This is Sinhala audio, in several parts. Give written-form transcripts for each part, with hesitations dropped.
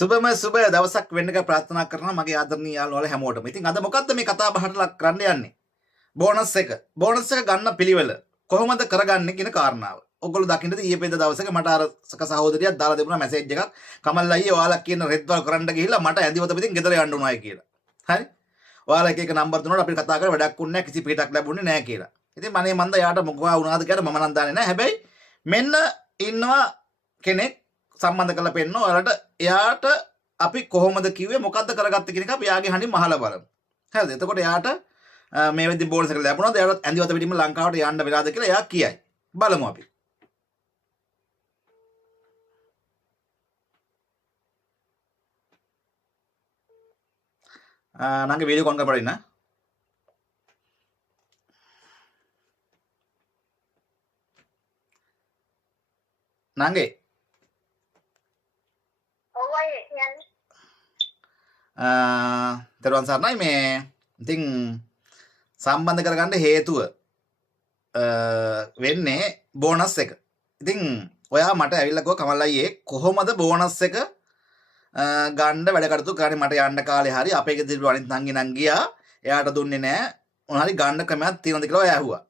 සුබම සුබ දවසක් වෙන්න එක ප්‍රාර්ථනා කරනවා මගේ ආදරණීය යාළුවෝ හැමෝටම. ඉතින් අද මොකද්ද මේ කතා බහට ලක් කරන්න යන්නේ? බෝනස් එක. බෝනස් එක ගන්න පිළිවෙල කොහොමද කරගන්නේ කියන කාරණාව. ඔයගොල්ලෝ දකින්නද ඊයේ පෙරේද දවසක මට අර සක සහෝදරියක් දාලා තිබුණා මැසේජ් එකක්. කමල් අයියේ ඔයාලා කියන රෙඩ් වල් කරන්න ගිහිල්ලා මට ඇඳිවත පිටින් ගෙදර යන්න උනායි කියලා. හරි? ඔයාලා එක එක නම්බර් දුන්නාට අපිට කතා කරලා වැඩක් වුණේ නැහැ කිසි පිටක් ලැබුණේ නැහැ කියලා. ඉතින් මනේ මන්ද යාට මොකවා වුණාද කියලා මම නම් දන්නේ නැහැ. හැබැයි මෙන්න ඉන්නවා කෙනෙක් සම්බන්ධ කරලා පෙන්නනවා ඔයාලට එයාට අපි කොහොමද කිව්වේ මොකද්ද කරගත්තේ කියන එක අපි යාගේ හඬින් අහලා බලමු. හරිද? එතකොට එයාට මේ වෙද්දි බෝනස් එක ලැබුණාද? එයාට ඇඳිවත පිටින්ම ලංකාවට යන්න වෙලාද කියලා එයා කියයි. බලමු අපි. nange video call කරපඩ ඉන්න. nange තෙරුවන් සරණයි මේ ඉතින් සම්බන්ධ කරගන්න හේතුව වෙන්නේ බෝනස් එක. ඉතින් ඔයා මට ඇවිල්ලා කිව්වා කමල් අයියේ කොහොමද බෝනස් එක ගන්න වැඩ කටයුතු කරන්නේ මට යන්න කාලේ හරි අපේ ගෙදර අනිත් නංගි නං ගියා එයාට දුන්නේ නැහැ මොනවාරි ගන්න ක්‍රමයක් තියෙනවද කියලා ඔයා ඇහුවා.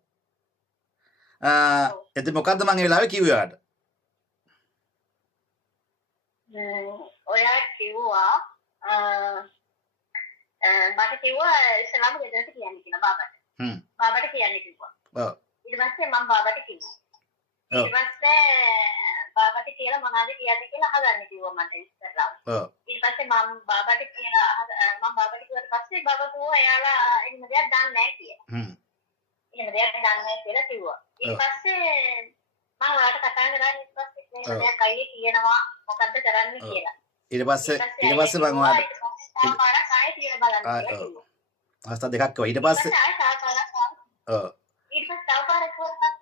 එතකොට මොකද්ද මං ඒ වෙලාවේ කිව්වේ ඔයාට? ඔයා කිව්වා මට කිව්වා ඉස්ලාම ගෙදරට කියන්නේ කියලා බාබාට. බාබාට කියන්නේ කිව්වා. ඔව්. ඊට පස්සේ මම බාබාට කිව්වා. ඊට පස්සේ බාබාට කියලා මොනවද කියන්නේ කියලා අහගන්න කිව්වා මට ඉස්සරලා. ඔව්. ඊට පස්සේ මම බාබාට කියලා මම බාබාට කිව්වට පස්සේ බාබා කිව්වා එයාලා එහෙම දෙයක් දන්නේ නැහැ කියලා. එහෙම දෙයක් දන්නේ නැහැ කියලා කිව්වා. ඊට පස්සේ මම ඔයාලට කතා කරා ඊට පස්සේ මේ දෙයක් අයියේ කියනවා මොකද්ද කරන්න කියලා. ඊට පස්සේ මම ඔයාලට පාරක් ආයෙ කියලා බලන්න කියලා. අවස්ථා දෙකක් කිව්වා. ඊට පස්සේ ඔව්. ඊට පස්සේ තව පාරක්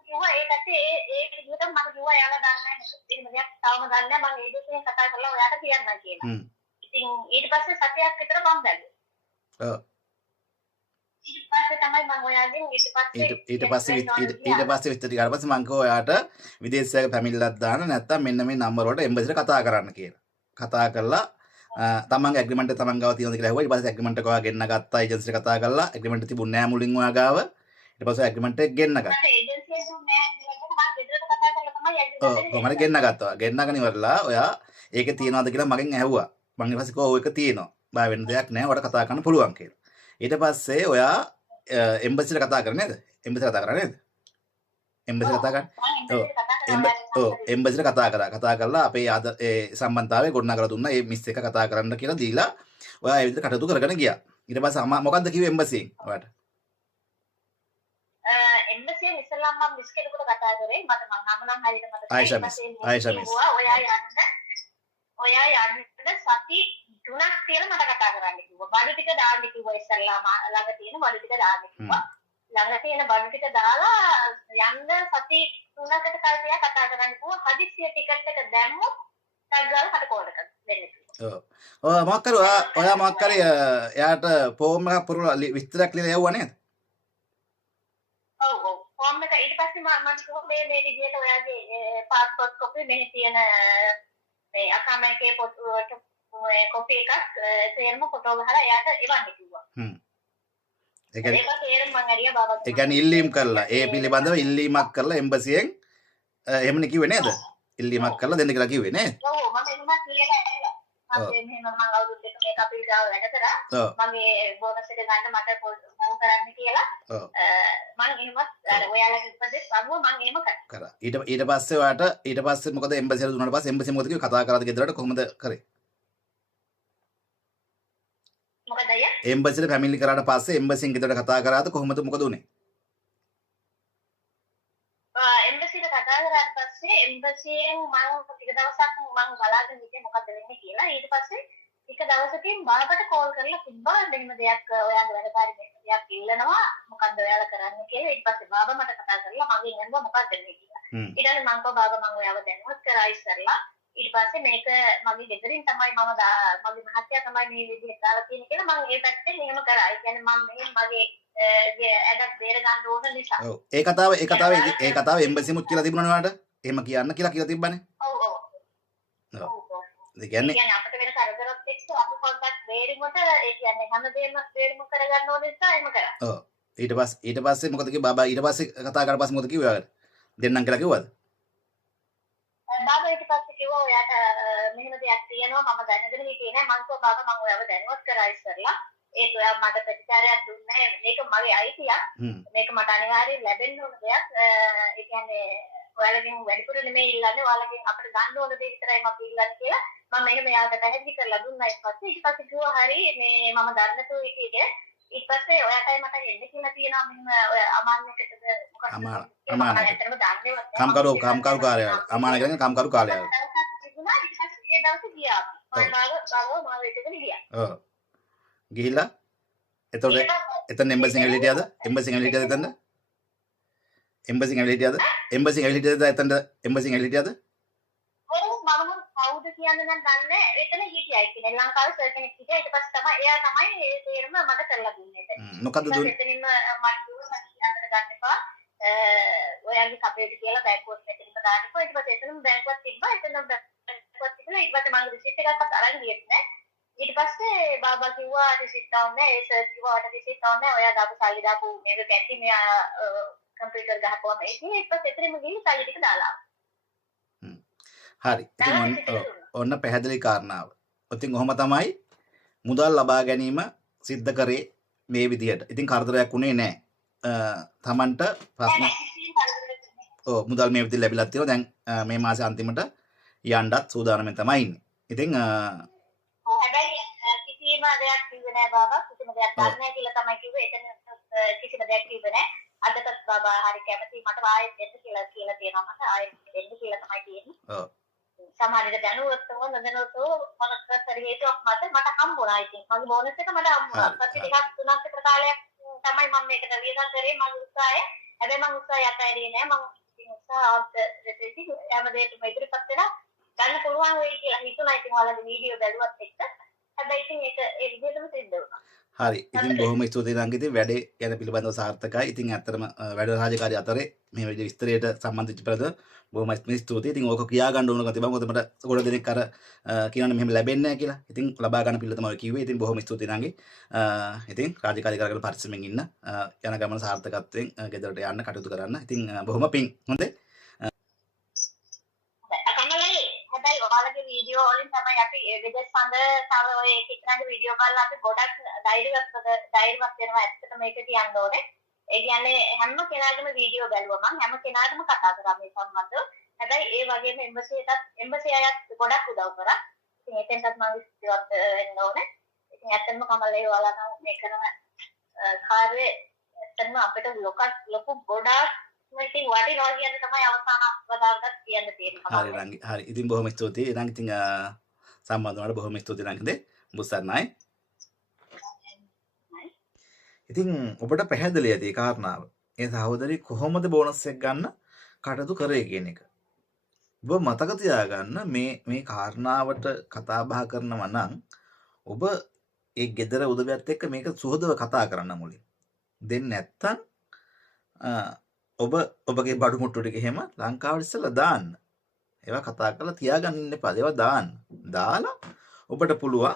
කිව්වා ඒකට ඒ විදිහට මම කිව්වා එයාලා දන්නේ නැහැ. එහෙම දෙයක් තවම දන්නේ නැහැ. මම ඒ දෙකෙන් කතා කරලා ඔයාලට කියන්නම් කියලා. ඉතින් ඊට පස්සේ සතියක් විතර මම බැලුවා. ඔව්. ඊට පස්සේ තමයි මම ඔයාගෙන් ඊට පස්සේ විස්තර ටික අරපස්සේ මම කිව්වා ඔයාට විදේශයක පැමිණිල්ලක් දාන්න නැත්නම් මෙන්න මේ නම්බර වලට එම්බසිට කතා කරන්න කියලා. කතා කරලා තමන්ගේ ඇග්‍රීමන්ට් එක තමන් ගාව තියෙනවද කියලා ඇහුවා. ඊට පස්සේ ඇග්‍රීමන්ට් එක ඔයා ගෙන්න ගත්තා ඒජන්සි එකට කතා කරලා ඇග්‍රීමන්ට් එක තිබුණ නෑ මුලින් ඔයා ගාව. ඊට පස්සේ ඇග්‍රීමන්ට් එක ගෙන්න ගත්තා. ඒජන්සි එක දුන්නේ නෑ මම ගෙදරට කතා කරලා තමයි ඇග්‍රීමන්ට් එක කොහමද ගෙන්න ගත්තා. ගෙන්නගෙන ඉවරලා ඔයා ඒකේ තියෙනවද කියලා මගෙන් ඇහුවා. මම ඊට පස්සේ කිව්වා ඔය එක තියෙනවා. බය වෙන්න දෙයක් නෑ. ඔයාලට කතා කරන්න පුළුවන් කියලා. ඊට පස්සේ ඔයා එම්බසිට කතා කරන්නේ නේද? එම්බසිට කතා කරන්නේ නේද? එම්බසිට කතා කරන්නේ. ඔව් එම්බසිට කතා කරා. කතා කරලා අපේ ඒ සම්බන්ධතාවය ගොඩනගලා දුන්නා. ඒ මිස් එක කතා කරන්න කියලා දීලා ඔයා ඒ විදිහට කටයුතු කරගෙන ගියා. ඊට පස්සේ මොකද්ද කිව්වේ එම්බසියෙන් ඔයාට? එම්බසියෙන් ඉස්සෙල්ලා මම මිස් කෙනෙකුට කතා කරේ. මට මම නම නම් හරියට මතකයි. ආයිෂා මිස්. ඔයා යන්න සති 3ක් කියලා මට කතා කරන්න කිව්වා. බඩු ටික දාන්න කිව්වා ඉස්සෙල්ලා ළඟ තියෙන බඩු ටික දාන්න කිව්වා. ළඟ තියෙන බඩු ටික දාලා යන්න සති 3කට කල්පියා කතා කරන්න කිව්වා. හදිස්සිය ටිකට් එක දැම්මොත් ටැග් ගාලා මට කෝල් එකක් දෙන්න කිව්වා. ඔව් මොකක් කරේ ඔයා මොකක් කරේ එයාට ෆෝම් එකක් පුරලා විස්තරයක් ලියලා යවුවා නේද? ඔව් ෆෝම් එක ඊට පස්සේ මම කිව්වා මේ විදිහට ඔයාගේ පාස්පෝර්ට් කොපි මෙහි තියෙන මේ අකාමැකේ කොපි එකක් තේරම ෆොටෝ ගහලා එයාට එවන්න කිව්වා. ඒ කියන්නේ ඉල්ලීම් කරලා ඒ පිළිබඳව ඉල්ලීමක් කරලා එම්බසියෙන් එහෙමනේ කිව්වේ නේද? ඉල්ලීමක් කරලා දෙන්න කියලා කිව්වේ නේද? ඔව් මම එහෙමත් කියලා ඇවිල්ලා. මම මෙහෙම මම අවුරුදු දෙක මේක අපේ ගාව වැඩ කරා. මගේ බෝනස් එක ගන්න මට ෆෝන් කරන්න කියලා. මම එහෙමත් අර ඔයාලගේ උපදෙස් අනුව මම එහෙම කරා. ඊට පස්සේ ඔයාට ඊට පස්සේ මොකද එම්බසියට දුන්නාට පස්සේ එම්බසිය මොකද කිව්වේ කතා කරාද ගෙදරට කොහොමද කරේ? මොකද අයියා? එම්බසියට ෆැමිලි කරාට පස්සේ එම්බසියෙන් ගෙදරට කතා කරාද කොහොමද මොකද උනේ? එම්බසියට කතා කරාට පස්සේ එම්බසියෙන් මම ටික දවසක් මම බලාගෙන ඉන්නේ මොකද වෙන්නේ කියලා. ඊට පස්සේ ටික දවසකින් බාබට කෝල් කරලා තිබ්බා මෙන්න දෙයක් ඔයාගේ වැඩකාරී මෙන්න දෙයක් ඉල්ලනවා මොකද්ද ඔයාලා කරන්න කියලා. ඊට පස්සේ බාබා මට කතා කරලා මගෙන් අහුවා මොකද්ද මේ කියලා. ඊට පස්සේ මම කිව්වා බාබා මම ඔයාව දැනුවත් කරා ඉස්සරලා. ඊට පස්සේ මේක මගේ ගෙදරින් තමයි මම මගේ මහත්තයා තමයි මේ විදිහට දාලා තියෙන්නේ කියලා මම ඒ පැත්තෙන් එහෙම කරා. ඒ කියන්නේ මම මේ මගේ ඇඩක් බේර ගන්න ඕන නිසා. ඔව් ඒ කතාව එම්බසිමුත් කියලා තිබුණානේ ඔයාලට. එහෙම කියන්න කියලා තිබ්බනේ. ඔව්. ඒ කියන්නේ කියන්නේ අපිට වෙන කරදරයක් එක්ක අපි පොඩ්ඩක් බේරිමුට ඒ කියන්නේ හැමදේම බේරිමු කරගන්න ඕන නිසා එහෙම කරා. ඔව් ඊට පස්සේ මොකද කිව්වේ බාබා ඊට පස්සේ කතා කරලා පස්සේ මොකද කිව්වේ ඔයාලට දෙන්නම් කියලා කිව්වද බාබා ඊට පස්සේ කිව්වා ඔයාට මෙහෙම දෙයක් තියෙනවා මම දැනගෙන හිටියේ නෑ මං කිව්වා බාබා මං ඔයාව දැනුවත් කරා ඉස්සරලා ඒක ඔයා මට ප්‍රතිචාරයක් දුන්නේ නෑ මේක මගේ අයිතියක් මේක මට අනිවාර්යයෙන් ලැබෙන්න ඕන දෙයක් ඒ කියන්නේ ඔයාලගෙන් වැඩිපුර නෙමෙයි ඉල්ලන්නේ ඔයාලගෙන් අපිට ගන්න ඕන දේ විතරයි මම ඉල්ලන්නේ කියලා මම මෙහෙම එයාට පැහැදිලි කරලා දුන්නා ඊට පස්සේ කිව්වා හරි මේ මම දන්නතු ඉතියේ ඊට පස්සේ ඔයාටයි මට එන්න කියලා තියෙනවා මෙහෙම ඔය අමාන්‍යකටද මොකක්ද අමානකට කම්කරු කාර්යාලය අමාන කියන්නේ කම්කරු කාර්යාලය තිබුණා ඊට පස්සේ ඒ දවසේ ගියා මම බාව මාව එතන ගියා ඔව් ගිහිල්ලා එතකොට එතන එම්බසින් ඇවිල්ලා හිටියද එම්බසින් ඇවිල්ලා හිටියද එතන එම්බසින් ඇවිල්ලා හිටියද එම්බසින් ඇවිල්ලා හිටියද එතන එම්බසින් ඇවිල්ලා හිටියද ඔව් මම කවුද කියන්නේ නම් දන්නේ එතන හිටියයි කියන්නේ ලංකාවේ සර් කෙනෙක් හිටියා ඊට පස්සේ තමයි එයා තමයි ඒ තේරම මට කරලා දුන්නේ මොකද්ද දුන්නේ එතනින්ම මට කිව්වා සතියට ගන්න එපා ඔයාගේ කපේට කියලා බෑග්වත් එතනින්ම දාන්න එපා ඊට පස්සේ එතනම බෑග්වත් තිබ්බා එතනම බෑග්වත් තිබුණා ඊට පස්සේ මම රිසිට් එකක්වත් අරන් ගියෙත් නෑ ඊට පස්සේ බාබා කිව්වා රිසිට් ඕනේ ඒ සර් කිව්වා ඔයාට රිසිට් ඕනේ ඔයා දාපු සල්ලි දාපු මේක කැටි මෙයා කම්පියුටර් ගහපුවම ඊට පස්සේ එතනම ගිහින් සල්ලි ටික දාලා හරි ඉතින් ඔන්න පැහැදිලි කාරණාව. ඉතින් ඔහොම තමයි මුදල් ලබා ගැනීම සිද්ධ කරේ මේ විදිහට. ඉතින් කරදරයක් උනේ නැහැ. තමන්ට ප්‍රශ්න මුදල් මේ විදිහට ලැබිලා තියෙනවා. දැන් මේ මාසේ අන්තිමට යන්නත් සූදානම්ෙන් තමයි ඉන්නේ. ඉතින් හැබැයි කිසිම දෙයක් කිව්වේ නැහැ බාබා. කිසිම දෙයක් ගන්න නැහැ කියලා තමයි කිව්වේ. එතන කිසිම දෙයක් කිව්වේ නැහැ. අදටත් බාබා හරි කැමතියි මට ආයෙත් එන්න කියලා තියෙනවා මට ආයෙත් එන්න කියලා තමයි තියෙන්නේ. ඔව්. සමහරවිට දැනුවත් වුණා නොදැනුවත් වුණා මොනක්වත් හරි හේතුවක් මට හම්බුණා ඉතින් මගේ බෝනස් එක මට හම්බුණා. පස්සේ ටිකක් තුනක් විතර කාලයක් තමයි මම මේකට වියදම් කරේ මගේ උත්සාහය. හැබැයි මම උත්සාහය අතහැරියේ නෑ. මම ඉතින් උත්සාහවත් දෙසෙටි හැමදේටම ඉදිරියපත් වෙලා ගන්න පුළුවන් වෙයි කියලා හිතුණා. ඉතින් ඔයාලගේ වීඩියෝ බැලුවත් එක්ක. හැබැයි ඉතින් ඒක ඒ විදිහටම සිද්ධ වුණා. හරි. ඉතින් බොහොම ස්තුතියි නංගි. ඉතින් වැඩේ යන පිළිබඳව සාර්ථකයි. ඉතින් ඇත්තටම වැඩ රාජකාරී අතරේ මේ විදිහ විස්තරයට සම්බන්ධ වෙච්ච පෙරද බොහොම ස්තුතියි. ඉතින් ඕක කියා ගන්න ඕන තිබ්බා. මොකද මට ගොඩ දෙනෙක් අර කියනනේ මෙහෙම ලැබෙන්නේ නැහැ කියලා. ඉතින් ලබා ගන්න පිළිල තමයි කිව්වේ. ඉතින් බොහොම ස්තුතියි නංගි. ඉතින් රාජකාරී කරගෙන පරිස්සමෙන් ඉන්න. යන ගමන සාර්ථකත්වයෙන් ගෙදරට යන්න කටයුතු කරන්න. ඉතින් බොහොම පිං. හොඳේ. හැබැයි ඔයාලගේ වීඩියෝ වලින් තමයි අපි විදේශ සඳ තව ඔය කිතරගේ වීඩියෝ බලලා අපි ගොඩක් ධෛර්යවත් වෙනවා ඇත්තට මේක කියන්න ඕනේ. ඒ කියන්නේ හැම කෙනාගේම වීඩියෝ බැලුවා මම හැම කෙනාටම කතා කරා මේ සම්බන්ධව. හැබැයි ඒ වගේම එම්බසි අයත් ගොඩක් උදව් කරා. ඉතින් එතෙන්ටත් මම ඉස්තිවත් වෙන්න ඕනේ. ඉතින් ඇත්තටම කමලේ ඔයාලා නම් මේ කරන කාර්යය ඇත්තටම අපිට ලොකු ගොඩක් ඉතින් වටිනවා කියන්නේ තමයි අවසාන වතාවටත් කියන්න තියෙන්නේ. හරි රංගි. හරි. ඉතින් බොහොම ස්තුතියි. ඉතින් සම්බන්ධ වුණාට බොහොම ස්තුතියි රංගිද. බුස්සන්නයි. ඉතින් ඔබට පැහැදිලි ඇති කාරණාව. ඒ සහෝදරි කොහොමද බෝනස් එක ගන්න කටයුතු කරේ කියන එක. ඔබ මතක තියාගන්න මේ කාරණාවට කතා බහ කරනවා නම් ඔබ ඒ ගෙදර උදවියත් එක්ක මේක සුහදව කතා කරන්න මුලින්. දෙන්නේ නැත්තම් ඔබගේ බඩු මුට්ටු ටික එහෙම ලංකාවට ඉස්සලා දාන්න. ඒවා කතා කරලා තියාගන්න ඉන්න එපා. ඒවා දාන්න. දාලා ඔබට පුළුවන්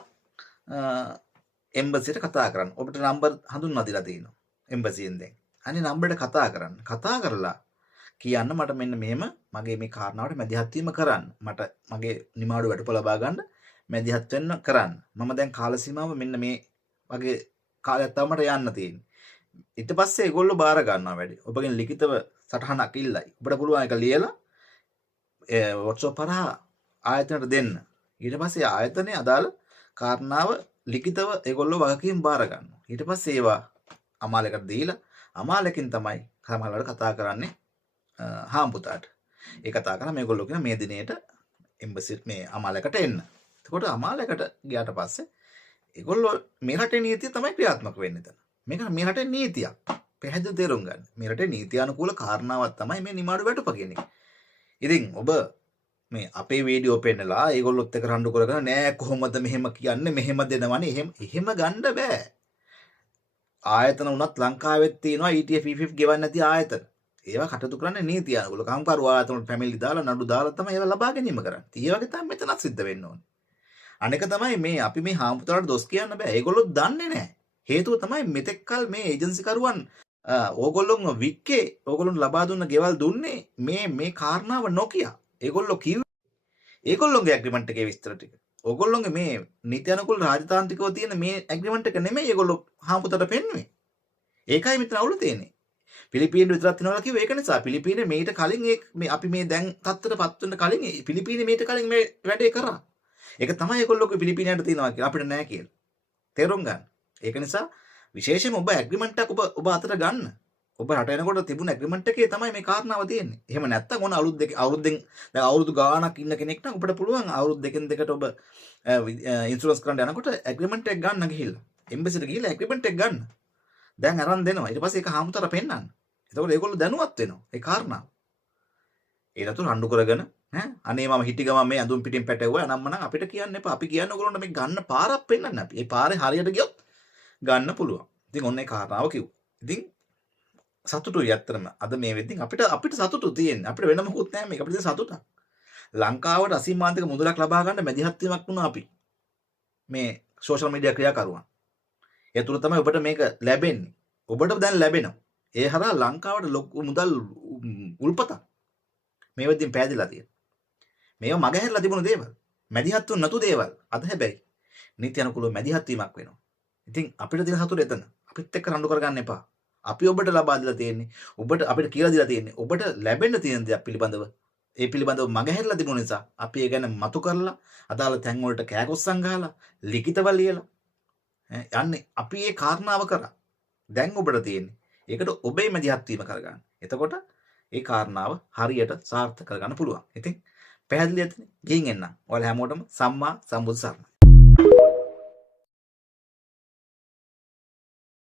එම්බසියට කතා කරන්න. ඔබට නම්බර් හඳුන්වා දීලා තියෙනවා. එම්බසියෙන් දැන්. අනේ නම්බරට කතා කරන්න. කතා කරලා කියන්න මට මෙන්න මෙහෙම මගේ මේ කාරණාවට මැදිහත් වීම කරන්න. මට මගේ නිමාඩු වැටුප ලබා ගන්න මැදිහත් වෙන්න කරන්න. මම දැන් කාල සීමාව මෙන්න මේ වගේ කාලයක් තව මට යන්න තියෙන්නේ. ඊට පස්සේ ඒගොල්ලෝ බාර ගන්නවා වැඩි. ඔබගෙන් ලිඛිතව සටහනක් ඉල්ලයි. ඔබට පුළුවන් එක ලියලා WhatsApp හරහා ආයතනයට දෙන්න. ඊට පස්සේ ආයතනයේ අදාළ කාරණාව ලිඛිතව ඒගොල්ලෝ වගකීම් බාර ගන්නවා. ඊට පස්සේ ඒවා අමාලයකට දීලා අමාලයකින් තමයි සමහරවල් කතා කරන්නේ හාම්පුතාට. ඒ කතා කරලා මේගොල්ලෝ කියන මේ දිනේට එම්බසි මේ අමාලයකට එන්න. එතකොට අමාලයකට ගියාට පස්සේ ඒගොල්ලෝ මේ රටේ නීතිය තමයි ක්‍රියාත්මක වෙන්නේ එතන. මේක මේ රටේ නීතියක්. පැහැදිලි තේරුම් ගන්න. මේ රටේ නීතියානුකූල කාරණාවක් තමයි මේ නිමාඩු වැටුප කියන එක. ඉතින් ඔබ මේ අපේ වීඩියෝ පෙන්නලා ඒගොල්ලොත් එක්ක රණ්ඩු කරගෙන නෑ කොහොමද මෙහෙම කියන්නේ මෙහෙම දෙනවනේ එහෙම ගන්න බෑ. ආයතන උනත් ලංකාවෙත් තියෙනවා ETF EFF ගෙවන්නේ නැති ආයතන. ඒවා කටයුතු කරන්නේ නීතියානුකූල. කම්කරු ආයතන වල ෆැමිලි දාලා නඩු දාලා තමයි ඒවා ලබා ගැනීම කරන්නේ. ඒ වගේ තමයි මෙතනත් සිද්ධ වෙන්න ඕනේ. අනෙක තමයි මේ අපි මේ හාමුදුරුවන්ට දොස් කියන්න බෑ. ඒගොල්ලෝ දන්නේ නැහැ. හේතුව තමයි මෙතෙක්කල් මේ ඒජන්සි කරුවන් ඕගොල්ලොන්ව වික්කේ ඕගොල්ලොන්ට ලබා දුන්න ගෙවල් දුන්නේ මේ කාරණාව නොකිය. ඒගොල්ලෝ කිව්වේ ඒගොල්ලොන්ගේ ඇග්‍රීමන්ට් එකේ විස්තර ටික. ඕගොල්ලොන්ගේ මේ නීති අනුකූල රාජතාන්ත්‍රිකව තියෙන මේ ඇග්‍රීමන්ට් එක නෙමෙයි ඒගොල්ලෝ හාමුදුරුවන්ට පෙන්නුවේ. ඒකයි මෙතන අවුල තියෙන්නේ. පිලිපීන විතරක් තියනවා කිව්ව ඒක නිසා පිලිපීන මේට කලින් මේ අපි මේ දැන් තත්ත්වයටපත් වෙන්න කලින් පිලිපීන මේට කලින් මේ වැඩේ කරා. ඒක තමයි ඒගොල්ලෝ පිලිපීනයට තියනවා කියලා අපිට නෑ කියලා. තේරුම් ගන්න. ඒක නිසා විශේෂයෙන්ම ඔබ ඇග්‍රීමන්ට් එකක් ඔබ අතට ගන්න. ඔබ රට එනකොට තිබුණ ඇග්‍රීමන්ට් එකේ තමයි මේ කාරණාව තියෙන්නේ. එහෙම නැත්තම් ඕන අවුරුද්දෙන් දැන් අවුරුදු ගාණක් ඉන්න කෙනෙක් නම් ඔබට පුළුවන් අවුරුදු දෙකෙන් දෙකට ඔබ ඉන්ෂුරන්ස් කරන්න යනකොට ඇග්‍රීමන්ට් එක ගන්න ගිහිල්ලා. එම්බසිට ගිහිල්ලා ඇග්‍රීමන්ට් එක ගන්න. දැන් අරන් දෙනවා. ඊට පස්සේ ඒක හාමුදුරුවෝ පෙන්නන්න. එතකොට ඒගොල්ලෝ දැනුවත් වෙනවා. ඒ කාරණාව. ඒකට රණ්ඩු කරගෙන අනේ මම හිටි ගමන් මේ අඳුම් පිටින් පැටවුවා අනම්මනම් අපිට කියන්න එපා. අපි කියන්නේ ඔයගොල්ලන්ට මේ ගන්න පාරක් පෙන්නන්න අපි. ඒ පාරේ හරියට ගියොත් ගන්න පුළුවන්. ඉතින් ඔන්න ඒ කාරණාව කිව්වා. ඉතින් සතුටුයි ඇත්තටම. අද මේ වෙද්දී අපිට සතුටු තියෙන්නේ. අපිට වෙන මොකුත් නැහැ මේක. අපිට තියෙන සතුටක්. ලංකාවට අසීමාන්තික මුදලක් ලබා ගන්න මැදිහත් වීමක් වුණා අපි. මේ සෝෂල් මීඩියා ක්‍රියාකරුවන්. ඒ තුල තමයි ඔබට මේක ලැබෙන්නේ. ඔබට දැන් ලැබෙනවා. ඒ හරහා ලංකාවට ලොකු මුදල් උල්පතක් මේ වෙද්දීන් පෑදිලා තියෙනවා. මේව මගහැරලා තිබුණු දේවල්. මැදිහත් වුණ නැතු දේවල්. අද හැබැයි නීති අනුකූලව මැදිහත් වීමක් වෙනවා. ඉතින් අපිට තියෙන සතුට එතන. අපිත් එක්ක රණ්ඩු කරගන්න එපා. අපි ඔබට ලබා දීලා තියෙන්නේ ඔබට අපිට කියලා දීලා තියෙන්නේ ඔබට ලැබෙන්න තියෙන දේ පිළිබඳව ඒ පිළිබඳව මගහැරලා තිබුණ නිසා අපි ඒ ගැන මතු කරලා අදාළ තැන් වලට කෑකොස්සන් ගහලා ලිඛිතව ලියලා යන්නේ අපි ඒ කාරණාව කරා. දැන් ඔබට තියෙන්නේ ඒකට ඔබේ මැදිහත් වීම කරගන්න. එතකොට ඒ කාරණාව හරියට සාර්ථක කරගන්න පුළුවන්. ඉතින් පැහැදිලි ඇතිනේ. ගිහින් එන්න. ඔයාලා හැමෝටම සම්මා සම්බුදු සරණයි.